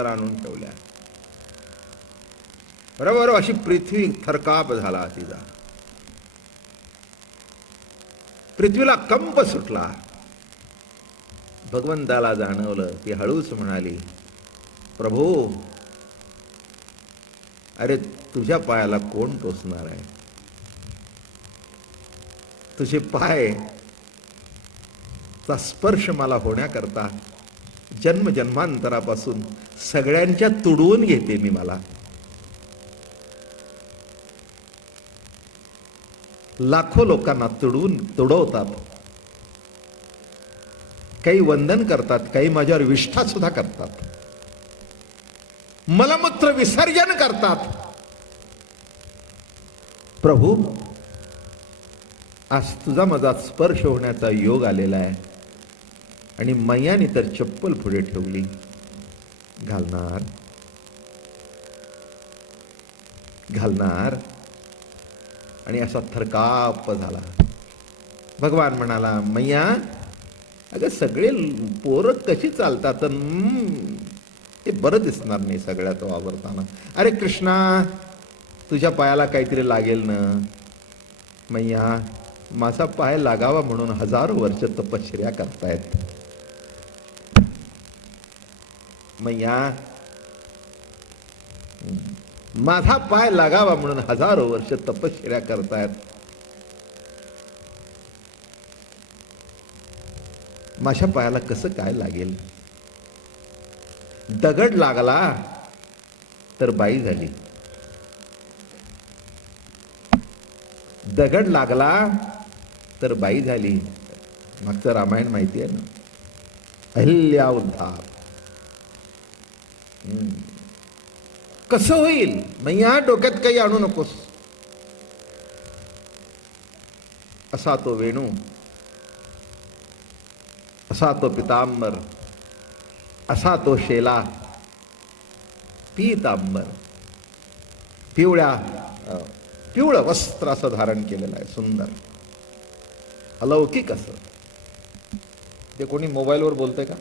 आणून ठेवल्या. बरोबर अशी पृथ्वी थरकाप झाला तिचा. पृथ्वीला कंप सुटला. भगवंताला जाणवलं. ती हळूच म्हणाली, प्रभू, अरे तुझ्या पायाला कोण टोचणार आहे? तुझे पाय चा स्पर्श मला होण्याकरता जन्म जन्मांतरापासून सगळ्यांच्या तुडवून घेते मी. मला लाखो लोकांना तुडवतात. काही वंदन करतात, काही माझ्यावर विष्ठा सुद्धा करतात, मलमूत्र विसर्जन करतात. प्रभू, आज तुझा माझा स्पर्श होण्याचा योग आलेला आहे. आणि मैयाने तर चप्पल पुढे ठेवली. घालणार घालणार आणि असा थरकाप झाला. भगवान म्हणाला, मैया, अगं सगळे पोरं कशी चालतात, ते बरं दिसणार नाही सगळ्यात वावरताना. अरे कृष्णा, तुझ्या पायाला काहीतरी लागेल ना. मैया, माझा पाय लागावा म्हणून हजारो वर्ष तपश्चर्या करतायत. मैया, माझा पाय लागावा म्हणून हजारो वर्ष तपश्चर्या करतायत. माझ्या पायाला कसं काय लागेल? दगड लागला तर बाई झाली, दगड लागला तर बाई झाली. मागचं रामायण माहिती आहे ना, अहिल्या उद्धार. कसं होईल? मैया, डोक्यात काही आणू नकोस. असा तो वेणू, असा तो पितांबर, असा तो शेला. पीतांबर, पिवळं वस्त्र असं धारण केलेलं आहे, सुंदर अलौकिक असं. ते कोणी मोबाईलवर बोलतंय का?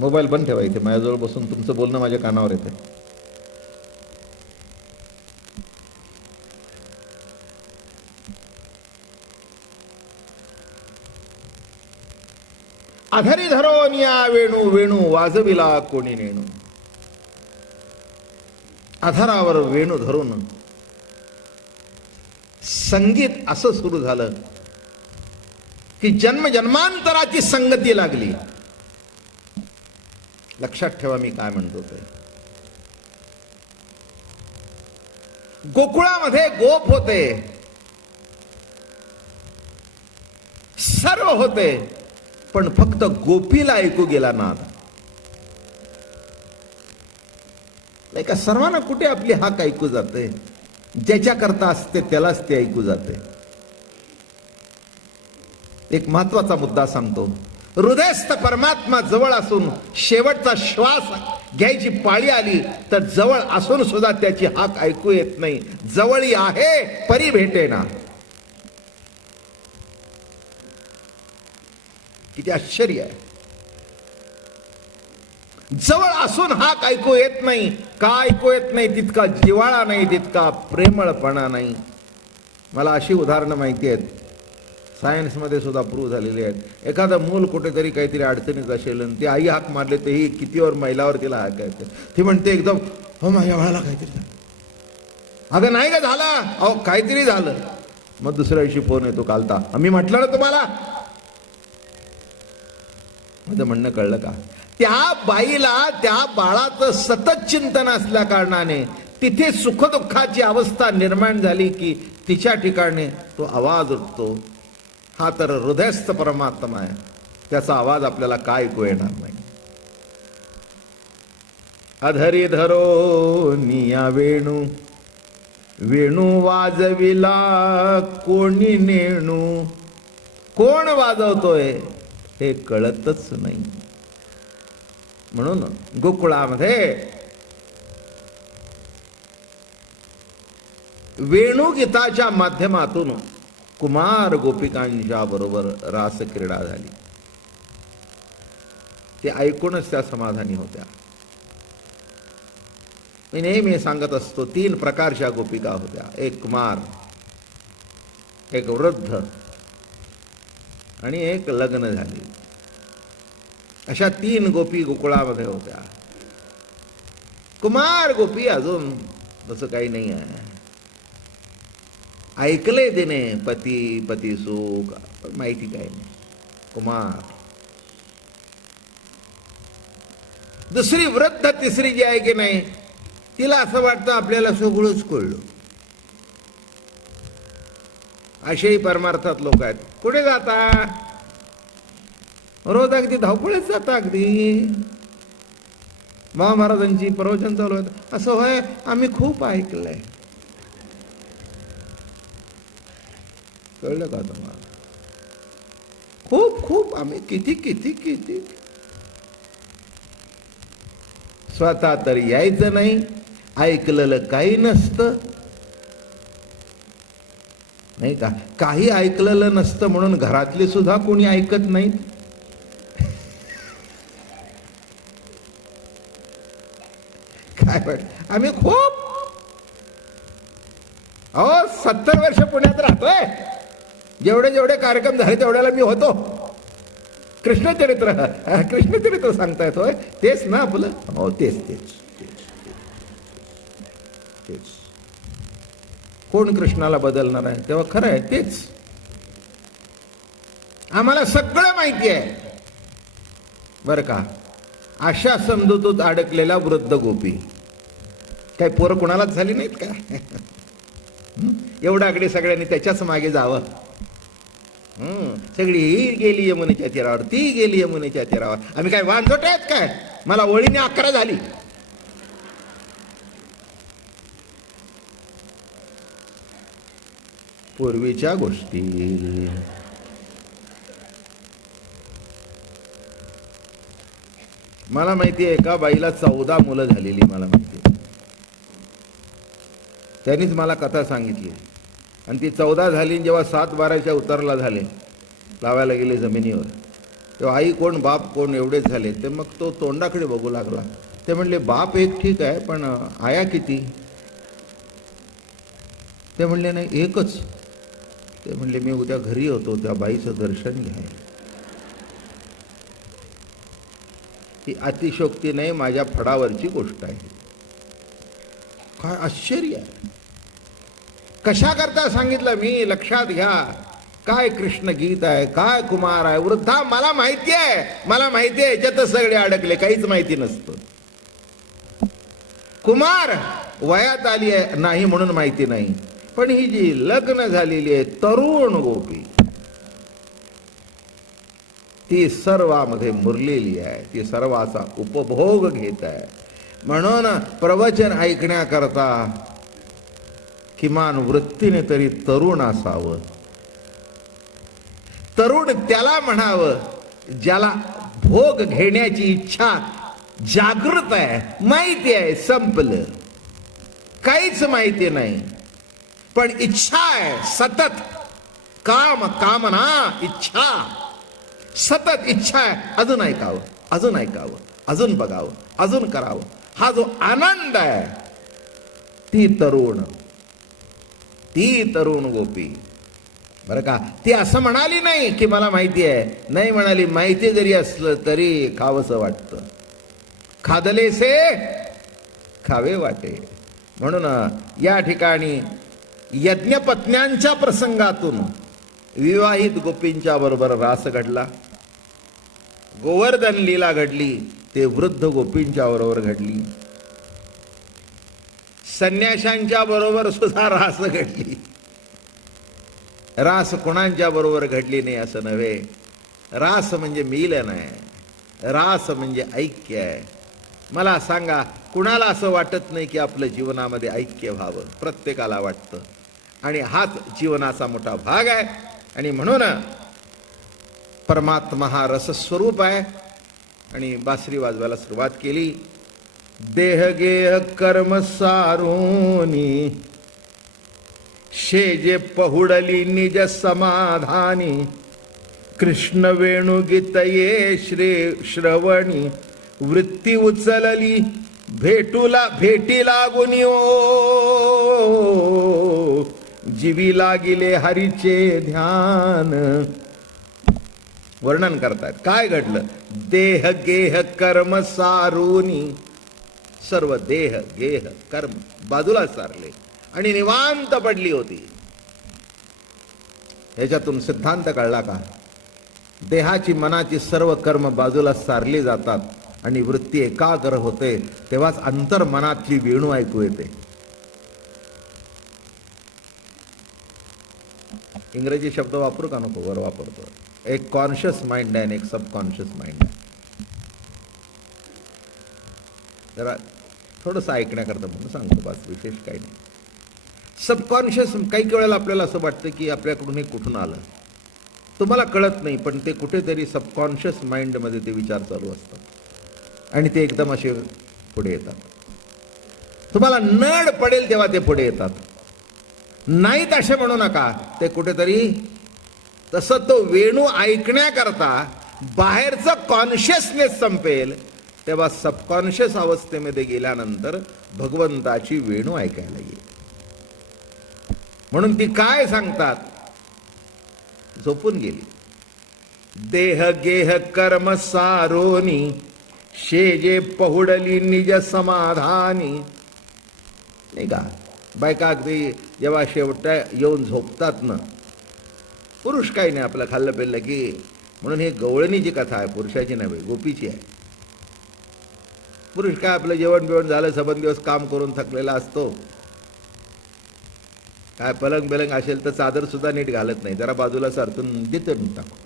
मोबाईल बंद ठेवा. इथे माझ्याजवळ बसून तुमचं बोलणं माझ्या कानावर येतं. अधरी धरोनिया वेणू, वेणू वाजविला कोणी नेणू. आधारावर वेणू धरून संगीत असं सुरू झालं की जन्म जन्मांतराची संगती लागली. लक्षात ठेवा मी काय म्हणतो ते. गोकुळामध्ये गोप होते, सर्व होते, पण फक्त गोपीला ऐकू गेला नाद. का सर्वांना कुठे आपली हाक ऐकू जाते? ज्याच्या करता असते त्यालाच ते ऐकू जाते. एक महत्वाचा मुद्दा सांगतो. हृदयस्थ परमात्मा जवळ असून शेवटचा श्वास घ्यायची पाळी आली तर जवळ असून सुद्धा त्याची हाक ऐकू येत नाही. जवळी आहे परी भेटेना. किती आश्चर्य आहे. जवळ असून हाक ऐकू येत नाही. का ऐकू येत नाही? तितका जिव्हाळा नाही, तितका प्रेमळपणा नाही. मला अशी उदाहरणं माहिती आहेत, सायन्समध्ये सुद्धा प्रूव्ह झालेली आहेत. एखादं मूल कुठेतरी काहीतरी अडचणीत असेल आणि ती आई हाक मारले तर ही कितीवर मैलावर तिला हाक येते. ती म्हणते एकदम, हो माझ्या बाळाला काहीतरी झालं. अगं नाही का झालं? अहो काहीतरी झालं. मग दुसऱ्या दिवशी फोन येतो, कालता आम्ही म्हटलं ना तुम्हाला. माझं म्हणणं कळलं का? त्या बाईला त्या बाळाचं सतत चिंतन असल्या कारणाने तिथे सुखदुःखाची अवस्था निर्माण झाली की तिच्या ठिकाणी तो आवाज उठतो. हा तर हृदयस्थ परमात्मा आहे, त्याचा आवाज आपल्याला काय ऐकू येणार नाही. अधरी धरो निया वेणू, वेणू वाजविला कोणी नेणू. कोण वाजवतोय हे कळतच नाही. म्हणून गोकुळामध्ये वेणुगीताच्या माध्यमातून कुमार गोपिकांच्या बरोबर रासक्रीडा झाली. ते ऐकूनच त्या समाधानी होत्या. मी नेहमी सांगत असतो, 3 प्रकारच्या गोपिका होत्या. एक कुमार, एक वृद्ध आणि एक लग्न झाली. अशा 3 गोपी गोकुळामध्ये होत्या. कुमार गोपी अजून तसं काही नाही आहे. ऐकले तिने पती सुख, पण माहिती काही नाही. कुमार. दुसरी वृद्ध, तिसरी जी आहे की नाही, तिला असं वाटतं आपल्याला सगळंच कळलं. असेही परमार्थात लोक आहेत. कुठे जाता? रोज अगदी धावपळीत जाता. अगदी महाराजांची प्रवचन चालू आहे. असं होय, आम्ही खूप ऐकलंय. कळलं का तुम्हाला? खूप खूप आम्ही किती किती किती. स्वतः तर यायचं नाही, ऐकलेलं काही नसतं, नाही का? काही ऐकलेलं नसतं म्हणून घरातले सुद्धा कोणी ऐकत नाहीत. काय वाटत? आम्ही खूप 70 वर्ष पुण्यात राहतोय. जेवढे जेवढे कार्यक्रम झाले तेवढ्याला मी होतो. कृष्णचरित्र सांगतायत होय? तेच ना आपलं? हो, तेच तेच तेच. कोण कृष्णाला बदलणार आहे? तेव्हा खरं आहे तेच. आम्हाला सगळं माहिती आहे बरं का. अशा समजुतीत अडकलेला वृद्ध गोपी. काही पोरं कुणालाच झाली नाहीत का? एवढं आकडे सगळ्यांनी त्याच्याच मागे जावं. सगळी ही गेली यमुनेच्या तीरावर, ती गेली यमुनेच्या तीरावर. आम्ही काय वांझोटे आहेत काय? मला ओळीने 11 झाली. पूर्वीच्या गोष्टी. मला माहिती आहे, एका बाईला 14 मुलं झालेली. मला माहिती आहे. त्यांनीच मला कथा सांगितली. आणि ती 14 झाली. जेव्हा 7-12च्या उतरला झाले, लावायला गेले जमिनीवर, तेव्हा आई कोण बाप कोण एवढेच झाले. ते मग तो तोंडाकडे बघू लागला. ते म्हणले, बाप एक ठीक आहे, पण आया किती? ते म्हणले, नाही एकच. ते म्हणले, मी उद्या घरी होतो, त्या बाईचं दर्शन घ्याय. ही अतिशोक्ती नाही, माझ्या फडावरची गोष्ट आहे. काय आश्चर्य आहे. कशा करता सांगितलं मी? लक्षात घ्या. काय कृष्ण गीत आहे, काय कुमार आहे. वृद्धा, मला माहिती आहे, मला माहिती आहे. याच्यातच सगळे अडकले, काहीच माहिती नसतं. कुमार वयात आली आहे नाही म्हणून माहिती नाही, पण ही जी लग्न झालेली आहे तरुण गोपी, ती सर्वामध्ये मुरलेली आहे. ती सर्वाचा उपभोग घेत आहे. म्हणून प्रवचन ऐकण्याकरता किमान वृत्तीने तरी तरुण असावं. तरुण त्याला म्हणावं ज्याला भोग घेण्याची इच्छा जागृत आहे. माहिती आहे, संपलं. काहीच माहिती नाही, पण इच्छा आहे सतत. काम, कामना, इच्छा, सतत इच्छा आहे. अजून ऐकावं, अजून ऐकावं, अजून बघावं, अजून करावं. हा जो आनंद आहे, ती तरुण गोपी बरं का. ती असं म्हणाली नाही की मला माहिती आहे. नाही म्हणाली. माहिती जरी असलं तरी खावंसं वाटतं. खादलेसे खावे वाटे. म्हणून या ठिकाणी यज्ञपत्न्यांच्या प्रसंगातून विवाहित गोपींच्या बरोबर रास घडला. गोवर्धन लीला घडली, ते वृद्ध गोपींच्या बरोबर घडली. संन्याशांच्या बरोबर सुद्धा रास घडली. रास कोणांच्या बरोबर घडली नाही असं नव्हे. रास म्हणजे मिलन आहे. रास म्हणजे ऐक्य आहे. मला सांगा, कुणाला असं वाटत नाही की आपलं जीवनामध्ये ऐक्य व्हावं? प्रत्येकाला वाटतं. आणि हाच जीवनाचा मोठा भाग आहे. आणि म्हणून परमात्मा हा रसस्वरूप आहे. आणि बासरी वाजवायला सुरुवात केली. देह गेह कर्म सारोनी शेजे पहुडली निज समाधानी, कृष्ण वेणुगीतये श्रवणी, वृत्ती उचलली भेटी लागुनी ओ, जीवी लागिले हरीचे ध्यान. वर्णन करतात काय घडलं. देह गेह कर्म सारुनी, सर्व देह गेह कर्म बाजूला सारले आणि निवांत पडली होती. ह्याच्यातून सिद्धांत कळला का? देहाची मनाची सर्व कर्म बाजूला सारली जातात आणि वृत्ती एकाग्र होते, तेव्हाच अंतर मनाची वेणू ऐकू येते. इंग्रजी शब्द वापरू का नको? वर वापरतो. एक कॉन्शियस माइंड आहे आणि एक सबकॉन्शियस माइंड आहे. जरा थोडंसं ऐकण्याकरता म्हणून सांगतो, बस विशेष काही नाही. सबकॉन्शियस काही वेळेला आपल्याला असं वाटतं की आपल्याकडून हे कुठून आलं, तुम्हाला कळत नाही, पण ते कुठेतरी सबकॉन्शियस माइंडमध्ये ते विचार चालू असतात आणि ते एकदम असे पुढे येतात. तुम्हाला नड पडेल तेव्हा ते पुढे येतात, नाहीत असे म्हणू नका. ते कुठेतरी तसं तो वेणू ऐकण्याकरता बाहेरचं कॉन्शियसनेस संपेल तेव्हा सबकॉन्शियस अवस्थेमध्ये गेल्यानंतर भगवंताची वेणू ऐकायला येईल. म्हणून ती काय सांगतात, झोपून गेली. देह गेह कर्म सारोनी, शेजे पहुडली निज समाधानी. नाही का, बायका अगदी जेव्हा शेवटा येऊन झोपतात ना, पुरुष काही नाही, आपलं खाल्लं पेल्लं की. म्हणून ही गवळणीची कथा आहे, पुरुषाची नव्हे, गोपीची आहे. पुरुष काय आपलं जेवण बिवण झालं, सबंध दिवस काम करून थकलेला असतो, काय पलंग बिलंग असेल तर चादर सुद्धा नीट घालत नाही, जरा बाजूला सरतून देतं टाकू.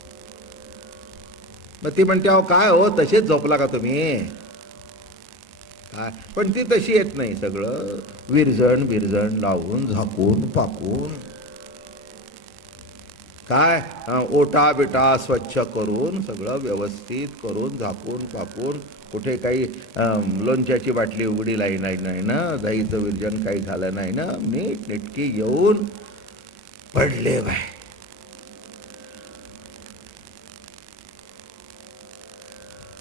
मग ती म्हणते अहो काय हो तसेच झोपला का तुम्ही काय? पण ती तशी येत नाही, सगळं विरजण लावून झाकून पाकून काय ओटा बिटा स्वच्छ करून सगळं व्यवस्थित करून झाकून पाकून, कुठे काही लोणच्याची बाटली उघडी नाही ना, दहीचं विरजन काही झालं नाही ना, नीट नेटकी येऊन पडले बाय.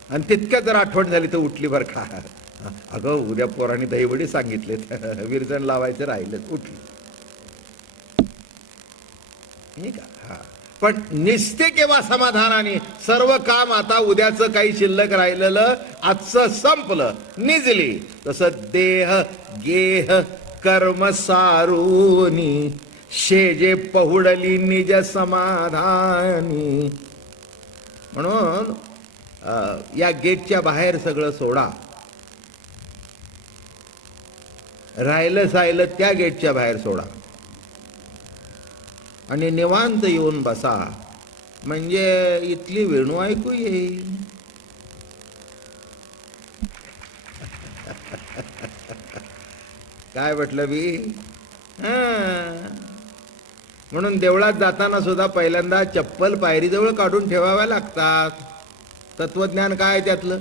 आणि तितक्या जर आठवण झाली तर उठली बरं का, अगं उद्या पोरांनी दहीवडी सांगितलेत, विरजन लावायचं राहिलं, उठली. नाही का? हा. पण निस्ते केव्हा समाधानाने, सर्व काम आता उद्याचं काही शिल्लक राहिलेलं आजचं संपलं, निजली. तसं देह गेह कर्म सारुनी, शेजे पहुडली निज समाधानी. म्हणून या गेटच्या बाहेर सगळं सोडा, राहिलं सायलं त्या गेटच्या बाहेर सोडा आणि निवांत येऊन बसा, म्हणजे इथली वेणू ऐकू येईल. काय म्हटलं मी? म्हणून देवळात जाताना सुद्धा पहिल्यांदा चप्पल पायरीजवळ काढून ठेवाव्या लागतात. तत्वज्ञान काय त्यातलं?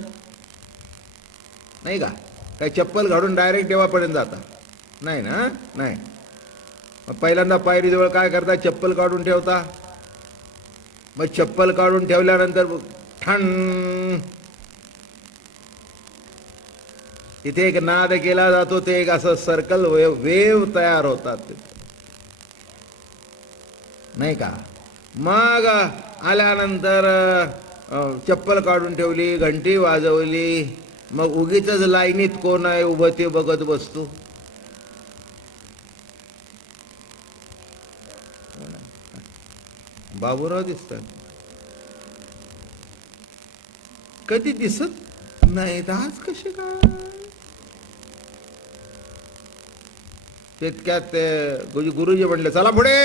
नाही का? काय चप्पल घालून डायरेक्ट देवापर्यंत जाता? नाही ना, नाही. मग पहिल्यांदा पायरीजवळ काय करता? चप्पल काढून ठेवता. मग चप्पल काढून ठेवल्यानंतर ठण तिथे एक नाद केला जातो, ते एक असं सर्कल वेव तयार होतात, नाही का? मग आल्यानंतर चप्पल काढून ठेवली, घंटी वाजवली, मग उगीच लाईनीत कोण आहे उभं ते बघत बसतो. बाबूराव दिसतात, कधी दिसत नाहीत, आज कसे काय? तितक्यात ते गुरुजी म्हणले चला पुढे.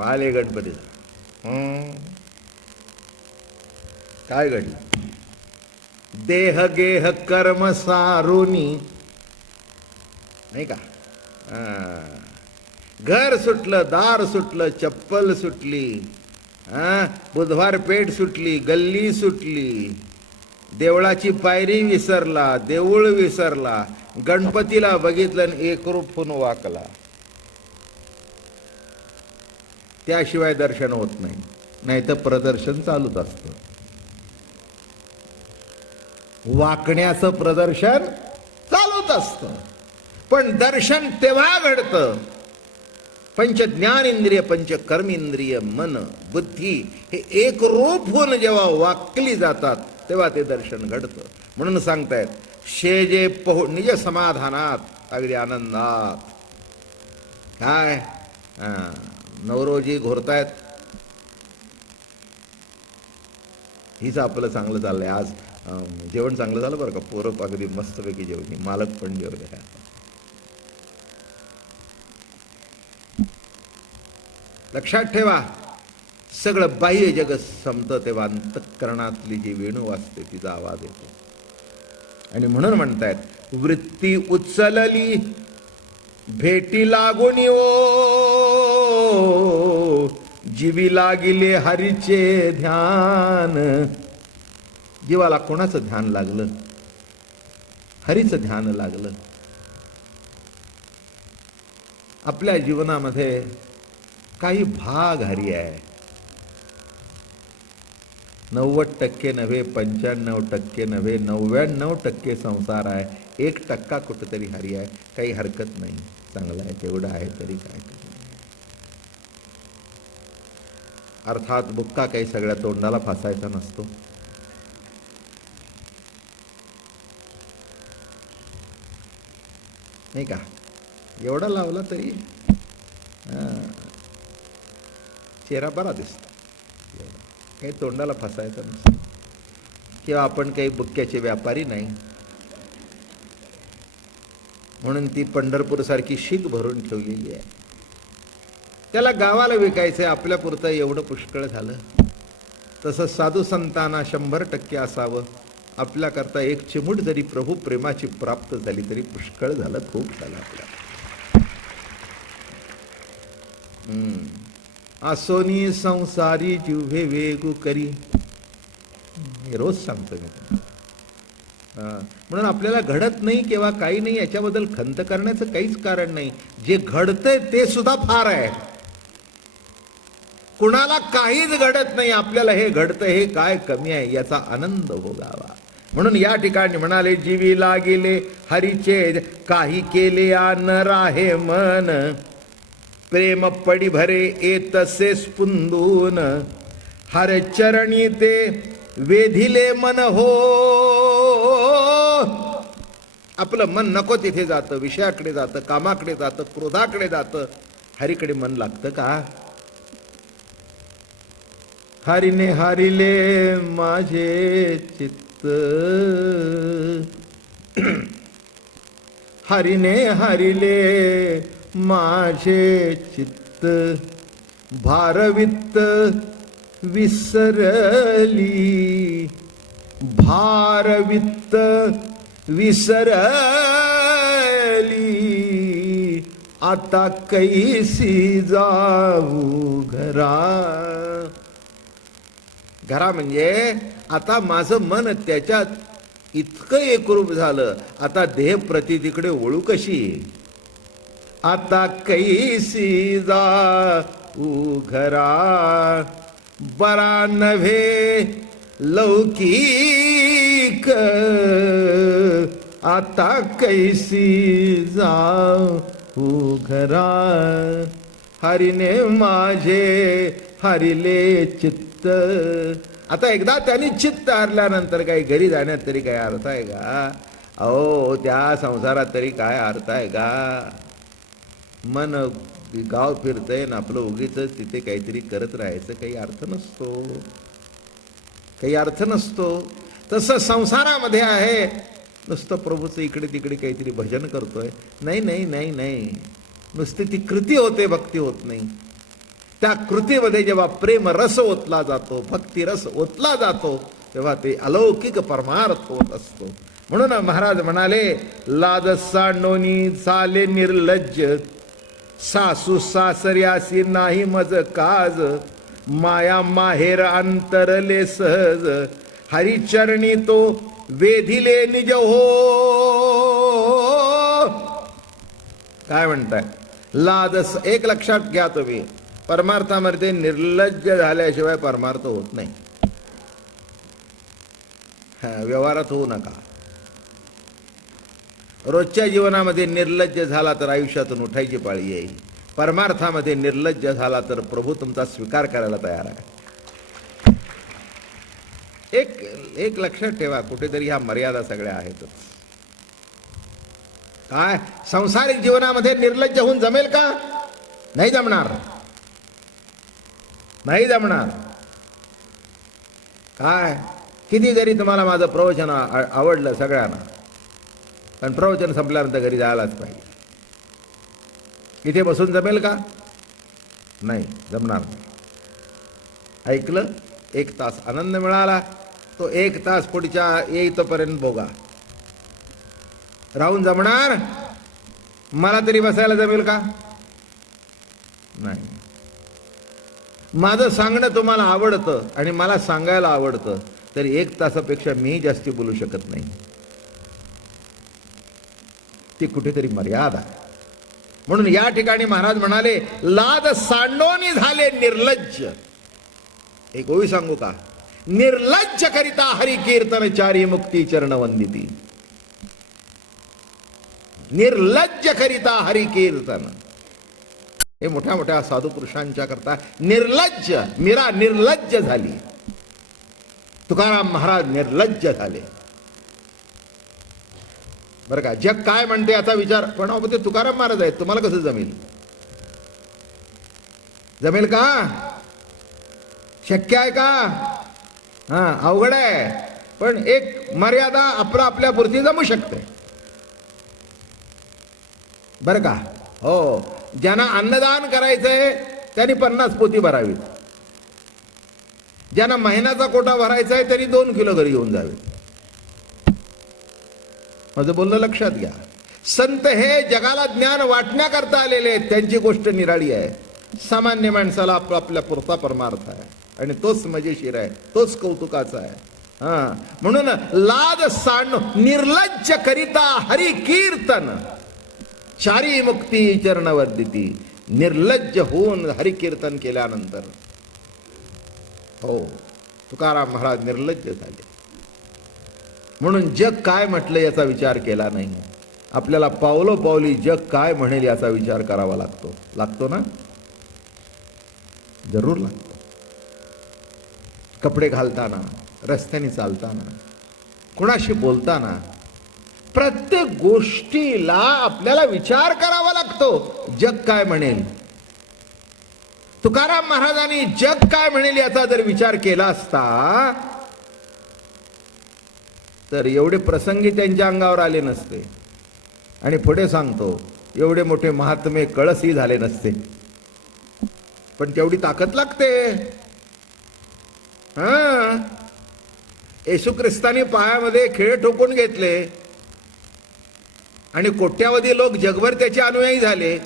आले गणपतीला. काय घडलं? देह गेह कर्म सारुनी, नाही का? घर सुटलं, दार सुटलं, चप्पल सुटली, बुधवार पेठ सुटली, गल्ली सुटली, देवळाची पायरी विसरला, देऊळ विसरला, गणपतीला बघितलं आणि एकरूप होऊन वाकला, त्याशिवाय दर्शन होत नाही. नाही तर प्रदर्शन चालूच असतं. वाकण्याचं प्रदर्शन चालूच असतं. पण दर्शन तेव्हा घडतं पंच ज्ञानेंद्रिय, पंच कर्मेंद्रिय, मन, बुद्धी हे एक रूप होऊन जेव्हा वाकली जातात तेव्हा ते दर्शन घडतं. म्हणून सांगतायत शेजे पहो निज समाधानात, अगदी आनंदात. काय नवरोजी घोरतायत. हीच आपलं चांगलं चाललंय. आज जेवण चांगलं झालं बरं का. पोरं अगदी मस्तपैकी जेवली, मालक पण जेवले. लक्षात ठेवा, सगळं बाह्य जग संपतं तेव्हा अंतःकरणातली जी वेणू वाजते तिचा आवाज येतो. आणि म्हणून म्हणतायत वृत्ती उचलली भेटी लागून ओ, जीवी लागिले हरीचे ध्यान. जीवाला कोणाचं ध्यान लागलं? हरीचं ध्यान लागलं. आपल्या जीवनामध्ये काही भाग हरी आहे. 90% नव्हे, 95% नव्हे, 99% संसार आहे. 1% कुठेतरी हरी आहे. काही हरकत नाही, चांगलं आहे, तेवढं आहे तरी काय. अर्थात बुक्का काही सगळ्या तोंडाला फासायचा नसतो. नाही का? एवढा लावला तरी चेहरा बरा दिसतो. काही तोंडाला फसायचं नसतं. किंवा आपण काही बुक्क्याचे व्यापारी नाही, म्हणून ती पंढरपूर सारखी शीख भरून ठेवलेली आहे. त्याला गावाला विकायचंय, आपल्या पुरतं एवढं पुष्कळ झालं. तसं साधू संतांना 100% असावं. आपल्याकरता एक चिमूट जरी प्रभू प्रेमाची प्राप्त झाली तरी पुष्कळ झालं, खूप झालं आपल्याला. आसोनी संसारी जिव्हे वेगू करी, हे रोज सांगतो मी. म्हणून आपल्याला घडत नाही किंवा काही नाही याच्याबद्दल खंत करण्याचं काहीच कारण नाही. जे घडतंय ते सुद्धा फार आहे. कुणाला काहीच घडत नाही, आपल्याला हे घडतं हे काय कमी आहे याचा आनंद भोगावा. म्हणून या ठिकाणी म्हणाले जीवी लागिले हरीचे, काही केले न राहे मन, प्रेम पडी भरे येतसे स्पुंदून, हर चरणी ते वेधिले मन हो. आपलं मन नको तिथे जातं, विषयाकडे जातं, कामाकडे जातं, क्रोधाकडे जातं. हरीकडे मन लागतं का? हरीने हारिले माझे चित्त, हरीने हारिले माझे चित्त, भारवित्त विसरली, भारवित्त विसरली, आता कैसी जाऊ घरा. घरा म्हणजे आता माझं मन त्याच्यात इतकं एकरूप झालं, आता देह प्रतितीकडे वळू कशी. आता कैसी जाऊ घरा, बरा नव्हे लौकिक, आता कैसी जाऊ घरा. हरीने माझे हरिले चित्त. आता एकदा त्यांनी चित्त हरल्यानंतर काही घरी जाण्यात तरी काय अर्थ आहे का? अहो, त्या संसारात तरी काय अर्थ आहे का? मन गाव फिरतंय ना आपलं उगीच तिथे काहीतरी करत राहायचं काही अर्थ नसतो, काही अर्थ नसतो. तसं संसारामध्ये आहे, नुसतं प्रभूचं इकडे तिकडे काहीतरी भजन करतोय. नाही नाही नाही नाही, नुसती ती कृती होते, भक्ती होत नाही. त्या कृतीमध्ये जेव्हा प्रेम रस ओतला जातो, भक्ती रस ओतला जातो, तेव्हा ते अलौकिक परमार्थ होत असतो. म्हणून महाराज म्हणाले लाज सांडोनी चाले निर्लज्ज, सासू सासऱ्यासी नाही मज काज, माया माहेर अंतरले सहज, हरिचरणी तो वेधिले निज हो. काय म्हणताय? लाज एक लक्षात घ्या तुम्ही, परमार्थामध्ये निर्लज्ज झाल्याशिवाय परमार्थ होत नाही. व्यवहारात होऊ नका. रोजच्या जीवनामध्ये निर्लज्ज झाला तर आयुष्यातून उठायची पाळी येईल. परमार्थामध्ये निर्लज्ज झाला तर प्रभू तुमचा स्वीकार करायला तयार आहे. एक लक्षात ठेवा, कुठेतरी ह्या मर्यादा सगळ्या आहेतच. काय संसारिक जीवनामध्ये निर्लज्ज होऊन जमेल का? नाही जमणार, नाही जमणार. काय किती जरी तुम्हाला माझं प्रवचन आवडलं सगळ्यांना, पण प्रवचन संपल्यानंतर घरी जायलाच पाहिजे. इथे बसून जमेल का? नाही, जमणार नाही. ऐकलं, 1 तास आनंद मिळाला, तो 1 तास पुढच्या येईतोपर्यंत भोगा. राहून जमणार? मला तरी बसायला जमेल का? नाही. माझं सांगणं तुम्हाला आवडतं आणि मला सांगायला आवडतं, तरी 1 तासापेक्षा मी जास्ती बोलू शकत नाही. ती कुठेतरी मर्यादा आहे. म्हणून या ठिकाणी महाराज म्हणाले, लाज सांडोनी झाले निर्लज्ज. एक ओवी सांगू का? निर्लज्ज करिता हरि कीर्तन चारी मुक्ती चरण वंदिती. निर्लज्ज करिता हरि कीर्तन. हे मोठ्या मोठ्या साधू पुरुषांच्या करता निर्लज्ज, मीरा निर्लज्ज झाली, तुकाराम महाराज निर्लज्ज झाले. बरं का? जग काय म्हणते याचा विचार, पण अहो ते तुकाराम महाराज आहेत, तुम्हाला कसं जमेल? जमेल का? शक्य आहे का? अवघड आहे. पण एक मर्यादा आपल्या पुरती जमू शकते. बरं का? हो, ज्यांना अन्नदान करायचंय त्यांनी 50 पोती भरावीत. ज्यांना महिन्याचा कोटा भरायचा आहे त्यांनी 2 किलो घरी घेऊन जावे. माझं बोलणं लक्षात घ्या. संत हे जगाला ज्ञान वाटण्याकरता आलेले आहेत, त्यांची गोष्ट निराळी आहे. सामान्य माणसाला आपल्या पुरता परमार्थ आहे आणि तोच मजेशीर आहे, तोच कौतुकाचा आहे. म्हणून लाज सांड निर्लज्ज करिता हरि कीर्तन चारी मुक्ती चरणवर्दिती. निर्लज्ज होऊन हरिकीर्तन केल्यानंतर, हो, तुकाराम महाराज निर्लज्ज झाले. म्हणून जग काय म्हटलं याचा विचार केला नाही. आपल्याला पावलोपावली जग काय म्हणेल याचा विचार करावा लागतो ना? जरूर लागतो. कपडे घालताना, रस्त्याने चालताना, कुणाशी बोलताना, प्रत्येक गोष्टीला आपल्याला विचार करावा लागतो. जग काय म्हणेल? तुकाराम महाराजांनी जग काय म्हणेल याचा जर विचार केला असता तर एवढे प्रसंगी त्यांच्या अंगावर आले नसते. आणि पुढे सांगतो, एवढे मोठे महात्मे कळसही झाले नसते. पण तेवढी ताकद लागते. येशू ख्रिस्तानी पायामध्ये खिळे ठोकून घेतले आणि कोट्यावधी लोक जगभर त्याचे अनुयायी झाले.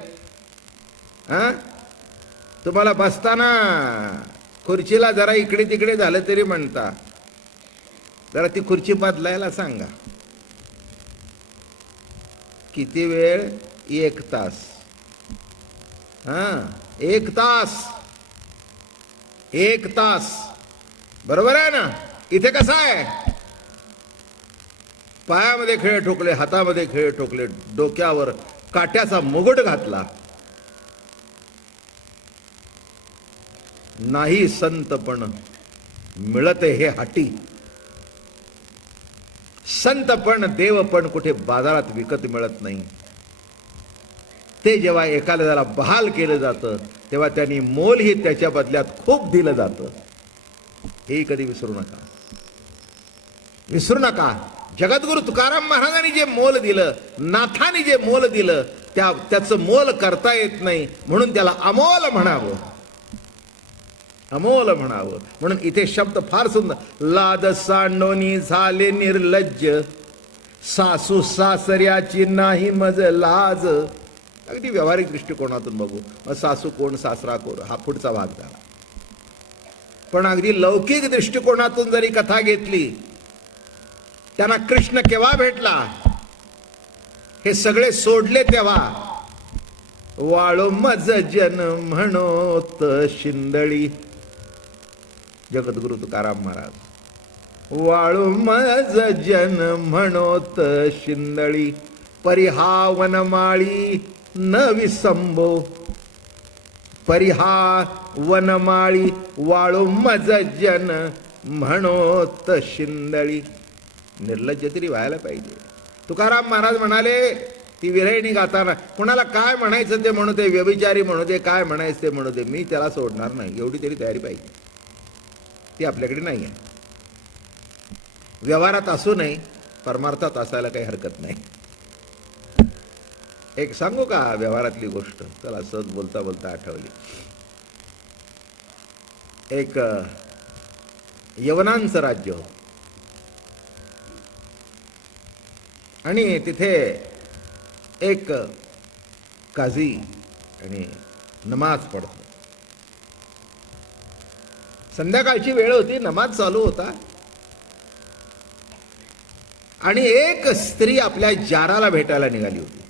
तुम्हाला बसताना खुर्चीला जरा इकडे तिकडे झालं तरी म्हणता, जरा ती खुर्ची बदलायला सांगा. किती वेळ? 1 तास. 1 तास. 1 तास. बरोबर आहे ना? इथे कसं आहे? पायामध्ये खिळे ठोकले, हातामध्ये खिळे ठोकले, डोक्यावर काट्याचा मुकुट घातला. नाही संतपण मिळते हे हाटी. संतपण, देवपण कुठे बाजारात विकत मिळत नाही. ते जेव्हा एखाद्याला बहाल केलं जातं तेव्हा त्यांनी मोलही त्याच्या बदल्यात खूप दिलं जातं. हे कधी विसरू नका. विसरू नका. जगद्गुरु तुकाराम महाराजांनी जे मोल दिलं, नाथाने जे मोल दिलं, त्याचं मोल करता येत नाही. म्हणून त्याला अमोल म्हणावं. अमोल म्हणावं. म्हणून इथे शब्द फार सुंदर. लाद सांडोनी झाले निर्लज्ज, सासू सासऱ्याची नाही मज लाज. अगदी व्यावहारिक दृष्टिकोनातून बघू. मग सासू कोण, सासरा कोण, हा पुढचा भाग झाला. पण अगदी लौकिक दृष्टिकोनातून जरी कथा घेतली, त्यांना कृष्ण केव्हा भेटला हे सगळे सोडले तेव्हा, वाळो मज जन म्हणोत शिंदळी, जगद्गुरु तुकाराम महाराज, वाळू मज जन म्हणोत शिंदळी, परिहा वनमाळी न विसंबो, परिहा वनमाळी वाळू मज जन म्हणोत शिंदळी. निर्लज्ज तरी व्हायला पाहिजे. तुकाराम महाराज म्हणाले, ती विरहिणी गाताना कुणाला काय म्हणायचं ते म्हणू दे, व्यभिचारी म्हणू दे, काय म्हणायचं ते म्हणू दे, मी त्याला सोडणार नाही, एवढी तरी तयारी पाहिजे. ती आपल्याकडे नाही आहे. व्यवहारात असू नये, परमार्थात असायला काही हरकत नाही. एक सांगू का व्यवहारातली गोष्ट, त्याला सहज बोलता बोलता आठवली. एक यवनांचं राज्य होतं आणि तिथे एक काझी आणि नमाज पडतो. संध्याकाळची वेळ होती, नमाज चालू होता आणि एक स्त्री आपल्या जाराला भेटायला निघाली होती.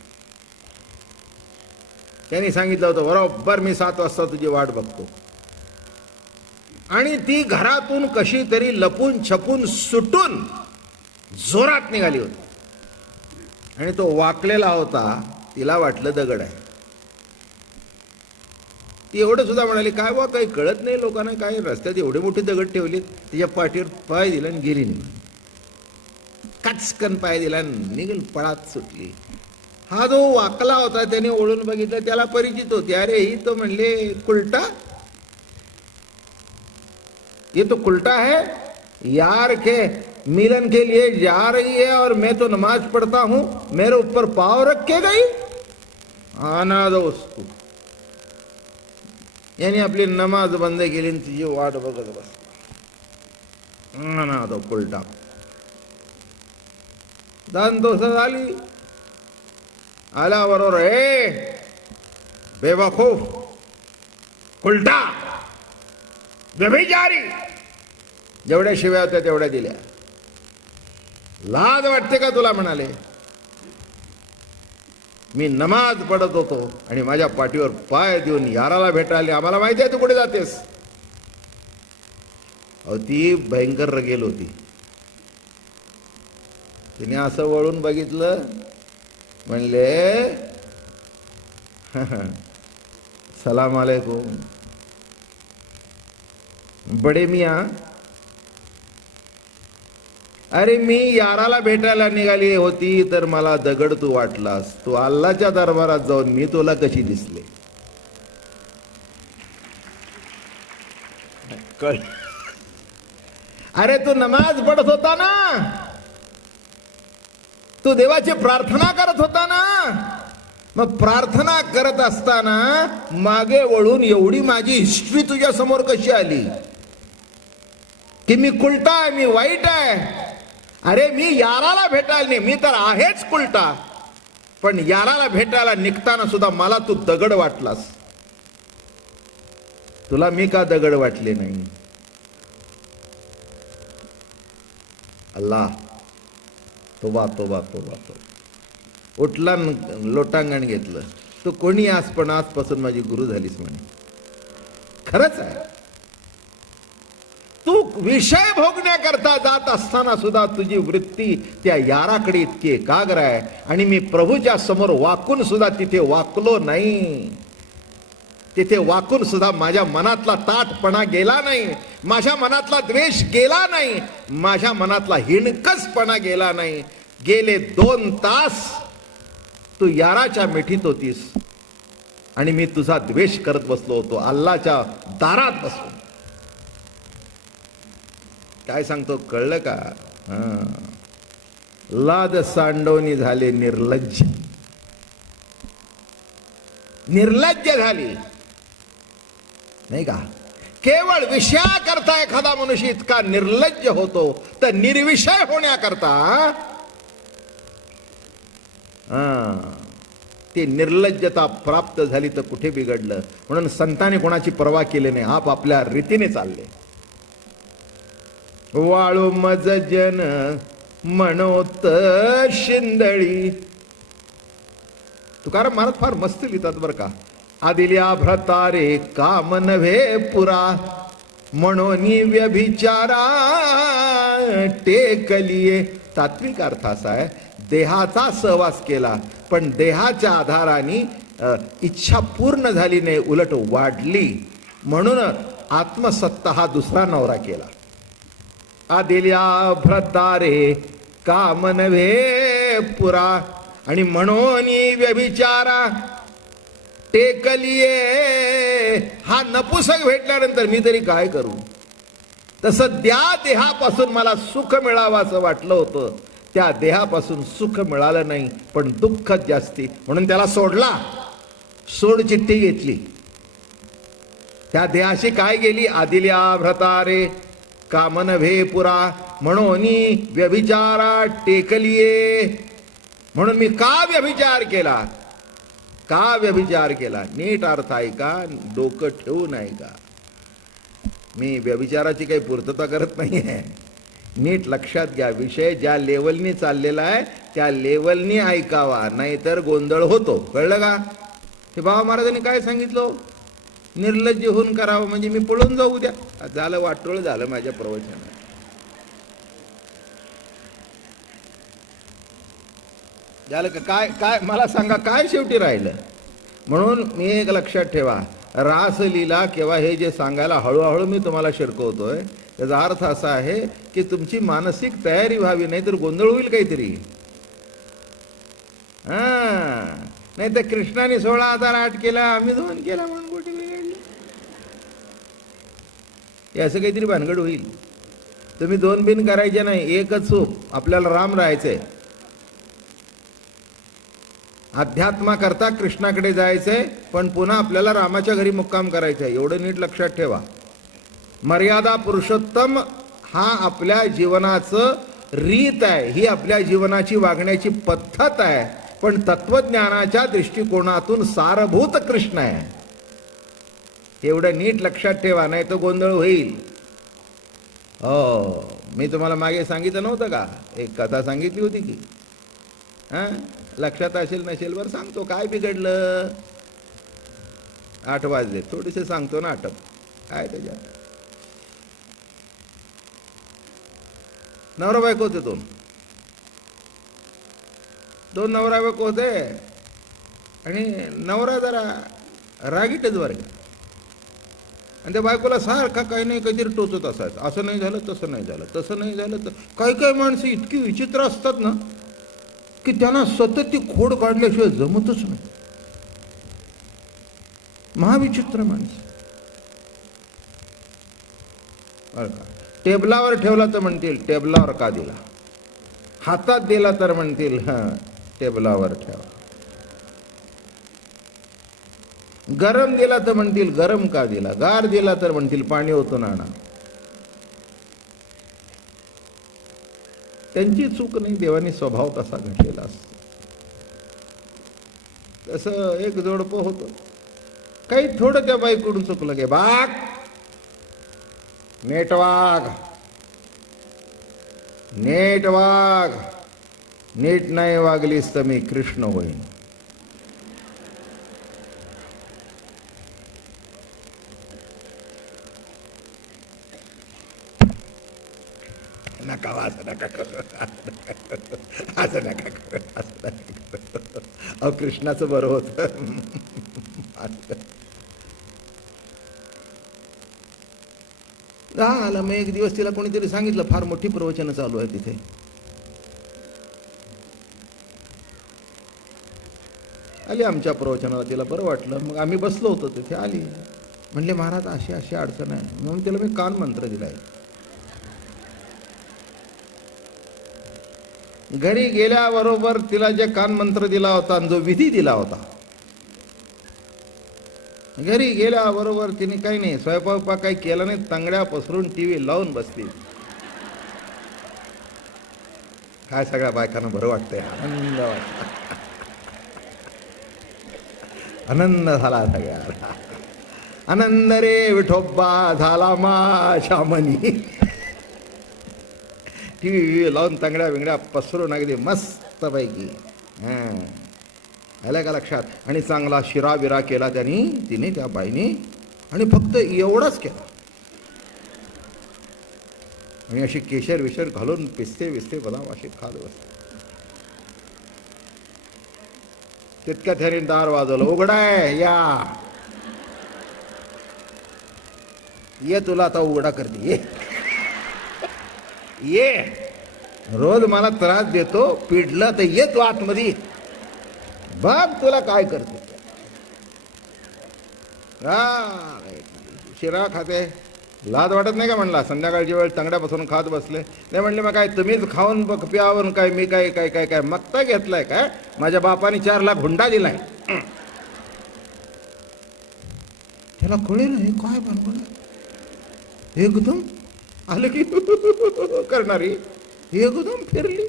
त्यांनी सांगितलं होतं, बरोबर मी 7 वाजता तुझी वाट बघतो. आणि ती घरातून कशी तरी लपून छपून सुटून जोरात निघाली होती आणि तो वाकलेला होता. तिला वाटलं दगड आहे. ती एवढं सुद्धा म्हणाली, काय बा काही कळत नाही लोकांना, काय रस्त्यात एवढे मोठे दगड ठेवले. तिच्या पाठीवर पाय दिला आणि गेली निघून. कचकन पाय दिला, निघून पळात सुटली. हा जो वाकला होता त्याने ओळून बघितलं, त्याला परिचित होते. अरे ही तो म्हणले कुलटा, ये तो कुलटा है यार, के मिलन के लिए जा रही है और मैं तो नमाज पढ़ता हूं, मेरे ऊपर पाव रख के गई. आना दो उसको. यानी आपली नमाज बंद केली, तिची वाट बघत बस. आना दो कुलटा. दानतोस झाली. आला बरोबर, ए बेवकूफ, उलटा, व्यभिचारी, जेवढ्या शिव्या होत्या तेवढ्या दिल्या. लाज वाटते का तुला? म्हणाले, मी नमाज पडत होतो आणि माझ्या पाठीवर पाय देऊन याराला भेटायला, आम्हाला माहिती आहे तू कुठे जातेस. अहो ती भयंकर रगेल होती. तिने असं वळून बघितलं, म्हणले सलाम अलैकुम. बडे मिया, अरे मी याराला भेटायला निघाली होती तर मला दगड तू वाटलास. तू अल्लाच्या दरबारात जाऊन मी तुला कशी दिसले? अरे तू नमाज पढत होता ना, तू देवाची प्रार्थना करत होता ना, मग प्रार्थना करत असताना मागे वळून एवढी माझी हिस्ट्री तुझ्या समोर कशी आली की मी कुलटा आहे, मी वाईट आहे? अरे मी याराला भेटायला नाही, मी तर आहेच कुलटा, पण याराला भेटायला निघताना सुद्धा मला तू दगड वाटलास. तुला मी का दगड वाटले नाही? अल्लाह, तोबा तोबा तोबा तोबा. उठला, लोटांगण घेतलं. तू कोणी आज, पण आजपासून माझी गुरु झालीस म्हणे. खरंच आहे. तू विषय भोगण्याकरता जात असताना सुद्धा तुझी वृत्ती त्या याराकडे इतकी एकाग्र आहे. आणि मी प्रभूच्या समोर वाकून सुद्धा तिथे वाकलो नाही. तिथे वाकून सुद्धा माझ्या मनातला ताटपणा गेला नाही, माझ्या मनातला द्वेष गेला नाही, माझ्या मनातला हिणकसपणा गेला नाही. गेले 2 तास तू याराच्या मिठीत होतीस आणि मी तुझा द्वेष करत बसलो होतो अल्लाच्या दारात बसून. काय सांगतो कळलं का? लाद सांडवणी झाले निर्लज्ज. निर्लज्ज झाली नाही का? केवळ विषयाकरता एखादा मनुष्य इतका निर्लज्ज होतो, तर निर्विषय होण्याकरता ती निर्लज्जता प्राप्त झाली तर कुठे बिघडलं. म्हणून संतांनी कोणाची पर्वा केली नाही, आप आपल्या रीतीने चालले. वाळू मज जन म्हणोत शिंदळी. तुकाराम महाराज फार मस्त लिहितात बरं का. आदिल्या भ्रतारे काम नव्हे पुरा, म्हणून व्यभिचारा टेकलिये. तात्विक अर्थ असा आहे, देहाचा सहवास केला पण देहाच्या आधाराने इच्छा पूर्ण झाली नाही, उलट वाढली, म्हणून आत्मसत्ता हा दुसरा नवरा केला. आदिल्या भ्रतारे काम नव्हे पुरा, आणि म्हणून व्यभिचारा टेकलिये. हा नपुसक भेटल्यानंतर मी तरी काय करू. तसं त्या देहापासून मला सुख मिळावं असं वाटलं होतं, त्या देहापासून सुख मिळालं नाही पण दुःख जास्ती, म्हणून त्याला सोडला. सोड चिठ्ठी घेतली. त्या देहाशी काय गेली. आदिल्या भ्रतारे काम नव्हे पुरा, म्हणून व्यभिचारा टेकलिये. म्हणून मी का व्यभिचार केला. का व्यभिचार केला. नीट अर्थ आहे का, डोकं ठेवून आहे का. मी व्यभिचाराची काही पूर्तता करत नाही आहे. नीट लक्षात घ्या. विषय ज्या लेवलनी चाललेला आहे त्या लेवलनी ऐकावा, नाहीतर गोंधळ होतो. कळलं का. हे बाबा महाराजांनी काय सांगितलं. निर्लज्ज होऊन करावं म्हणजे मी पळून जाऊ द्या. झालं वाटोळ झालं माझ्या प्रवचनात. झालं का. काय काय मला सांगा काय शेवटी राहिलं. म्हणून मी एक लक्षात ठेवा, रासलीला किंवा हे जे सांगायला हळूहळू मी तुम्हाला शिरकवतोय, त्याचा अर्थ असा आहे की तुमची मानसिक तयारी व्हावी, नाही तर गोंधळ होईल काहीतरी. नाही तर कृष्णाने 16,008 केला, आम्ही 2 केला म्हणून गोटी बिघडली, हे असं काहीतरी भानगड होईल. तुम्ही 2 बिन करायचे नाही, एकच चूक. आपल्याला राम राहायचंय. अध्यात्माकरता कृष्णाकडे जायचंय, पण पुन्हा आपल्याला रामाच्या घरी मुक्काम करायचंय. एवढं नीट लक्षात ठेवा. मर्यादा पुरुषोत्तम हा आपल्या जीवनाचं रीत आहे, ही आपल्या जीवनाची वागण्याची पद्धत आहे, पण तत्वज्ञानाच्या दृष्टिकोनातून सारभूत कृष्ण आहे. एवढं नीट लक्षात ठेवा, नाही तर गोंधळ होईल. हो, मी तुम्हाला मागे सांगितलं नव्हतं का, एक कथा सांगितली होती की. लक्षात असेल नसेल बरं सांगतो. काय बिघडलं. 8 वाजले, थोडेसे सांगतो नाटक. काय त्याच्यात. नवरा बायको होते 2 नवरा बायको होते, आणि नवरा जरा रागीटच बरं. आणि त्या बायकोला सारखा काही नाही काहीतरी टोचत असायचं. असं नाही झालं, तसं नाही झालं, तसं नाही झालं. तर काही काही माणसं इतकी विचित्र असतात ना की त्यांना सतत ती खोड काढल्याशिवाय जमतच नाही. महाविचित्र माणसं. टेबलावर ठेवला तर म्हणतील टेबलावर का दिला. हातात दिला तर म्हणतील टेबलावर ठेवा. गरम दिला तर म्हणतील गरम का दिला. गार दिला तर म्हणतील पाणी ओतून आणा. त्यांची चूक नाही, देवाने स्वभाव तसा घडलेला असतो. तसं एक जोडपं होतं. काही थोडं त्या बाईकडून चुकलं गे. बाग नेट वाग, नेट वाग, नीट नाही वागलीस तर मी कृष्ण होईन. नका असं नका करू, असं नका करू, असं नका करू. अहो कृष्णाचं बरं होतं. आला मग एक दिवस तिला कोणीतरी सांगितलं, फार मोठी प्रवचनं चालू आहे तिथे. आली आमच्या प्रवचनाला, तिला बरं वाटलं. मग आम्ही बसलो होतो तिथे. आली, म्हणले महाराज अशी अशी अडचण आहे. म्हणून तिला मी कान मंत्र दिलाय. घरी गेल्याबरोबर तिला जे कान मंत्र दिला होता आणि जो विधी दिला होता, घरी गेल्याबरोबर तिने काही नाही, स्वयंपाक काही केला नाही, तंगड्या पसरून टीव्ही लावून बसली. काय सगळ्या बायकांना बरं वाटतंय, आनंद वाटत, आनंद झाला सगळ्याला. आनंद रे विठोबा झाला माझ्या मनी. टी व्ही लावून तांगड्या बिंगड्या पसरून अगदी मस्तपैकी हां आलं का लक्षात. आणि चांगला शिरा बिरा केला तिने त्या बाईने, आणि फक्त एवढंच केलं. आणि अशी केशर विशर घालून पिस्ते विस्ते बदाम अशी खात बसते. तितक्या त्याने दार वाजवलं, उघडाय या, ये तुला आता उघडा करते, ये ये, रोज मला त्रास देतो, पिडलं तर ये तू आतमध्ये, बघ तुला काय करते. शिरा खाते, लाज वाटत नाही का म्हणला. संध्याकाळची वेळ तांगड्यापासून खात बसले. नाही म्हणले मग काय तुम्हीच खाऊन बघ प्यावरून काय मी काय काय काय काय मक्ता घेतलाय काय, माझ्या बापाने 4 लाख हुंडा दिलाय. त्याला कळे ना हे काय बनवलं. एकदम आलं की करणारी एकदम फिरली.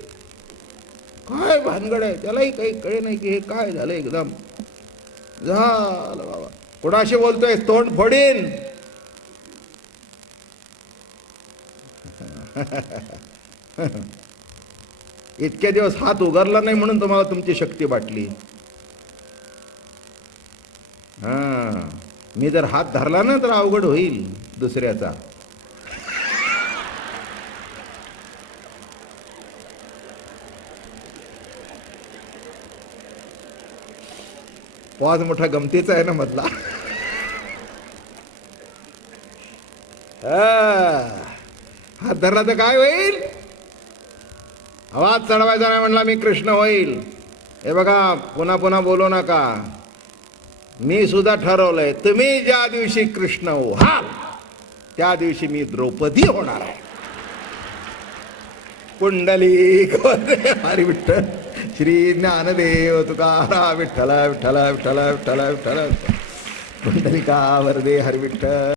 काय भानगड आहे, त्यालाही काही कळे नाही की हे काय झालं. एकदम झालं बाबा. कोणाशी बोलतोय, तोंड फोडीन. इतके दिवस हात उगारला नाही म्हणून तुम्हाला तुमची शक्ती वाटली. हा, मी जर हात धरला ना तर अवघड होईल दुसऱ्याचा. पॉज मोठा गमतीचा आहे ना मधला. हात धरला तर काय होईल. आवाज चढवायचा नाही म्हणला मी कृष्ण होईल. हे बघा पुन्हा पुन्हा बोलू नका. मी सुद्धा ठरवलंय, तुम्ही ज्या दिवशी कृष्ण व्हाल त्या दिवशी मी द्रौपदी होणार आहे. पुंडलिक हरी विठ्ठल श्री ज्ञानदेव तुकाराम विठ्ठल विठ्ठल विठ्ठल विठ्ठल विठ्ठल पुंडलिका वरदे हरी विठ्ठल.